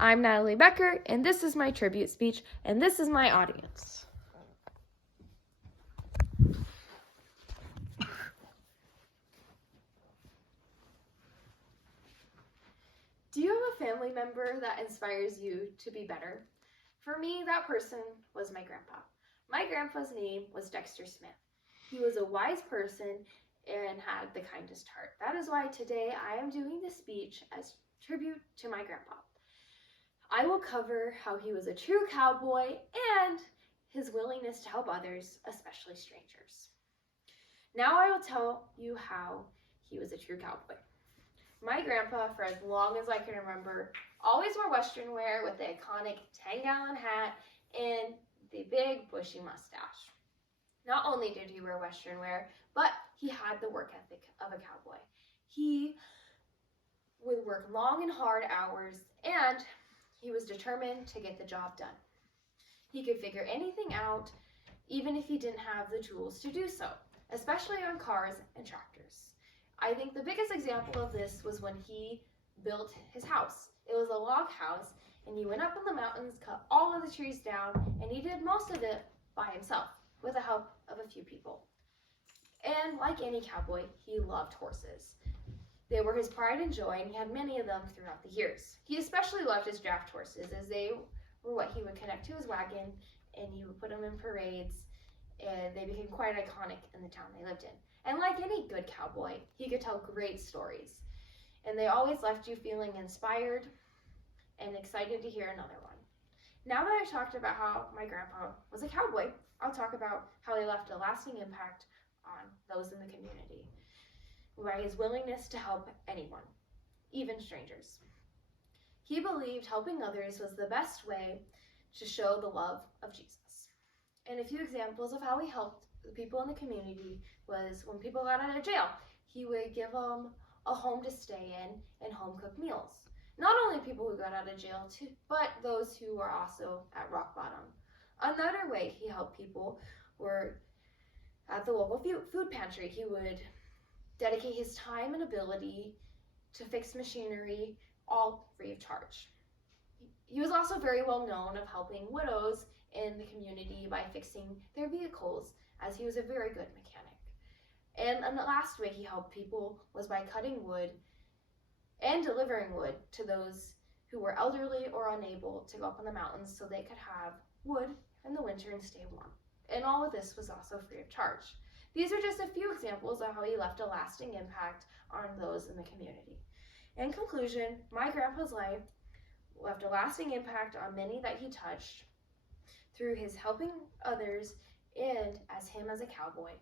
I'm Natalie Becker, and this is my tribute speech, and this is my audience. Do you have a family member that inspires you to be better? For me, that person was my grandpa. My grandpa's name was Dexter Smith. He was a wise person and had the kindest heart. That is why today I am doing this speech as tribute to my grandpa. I will cover how he was a true cowboy and his willingness to help others, especially strangers. Now I will tell you how he was a true cowboy. My grandpa, for as long as I can remember, always wore Western wear with the iconic 10-gallon hat and the big bushy mustache. Not only did he wear Western wear, but he had the work ethic of a cowboy. He would work long and hard hours, and he was determined to get the job done. He could figure anything out, even if he didn't have the tools to do so, especially on cars and tractors. I think the biggest example of this was when he built his house. It was a log house, and he went up in the mountains, cut all of the trees down, and he did most of it by himself, with the help of a few people. And like any cowboy, he loved horses. They were his pride and joy, and he had many of them throughout the years. He especially loved his draft horses, as they were what he would connect to his wagon, and he would put them in parades, and they became quite iconic in the town they lived in. And like any good cowboy, he could tell great stories, and they always left you feeling inspired and excited to hear another one. Now that I've talked about how my grandpa was a cowboy, I'll talk about how he left a lasting impact on those in the community by his willingness to help anyone, even strangers. He believed helping others was the best way to show the love of Jesus. And a few examples of how he helped the people in the community was when people got out of jail, he would give them a home to stay in and home-cooked meals. Not only people who got out of jail, but those who were also at rock bottom. Another way he helped people were at the local food pantry. He would dedicate his time and ability to fix machinery, all free of charge. He was also very well known of helping widows in the community by fixing their vehicles, as he was a very good mechanic. And the last way he helped people was by cutting wood and delivering wood to those who were elderly or unable to go up in the mountains so they could have wood in the winter and stay warm. And all of this was also free of charge. These are just a few examples of how he left a lasting impact on those in the community. In conclusion, my grandpa's life left a lasting impact on many that he touched through his helping others and as him as a cowboy.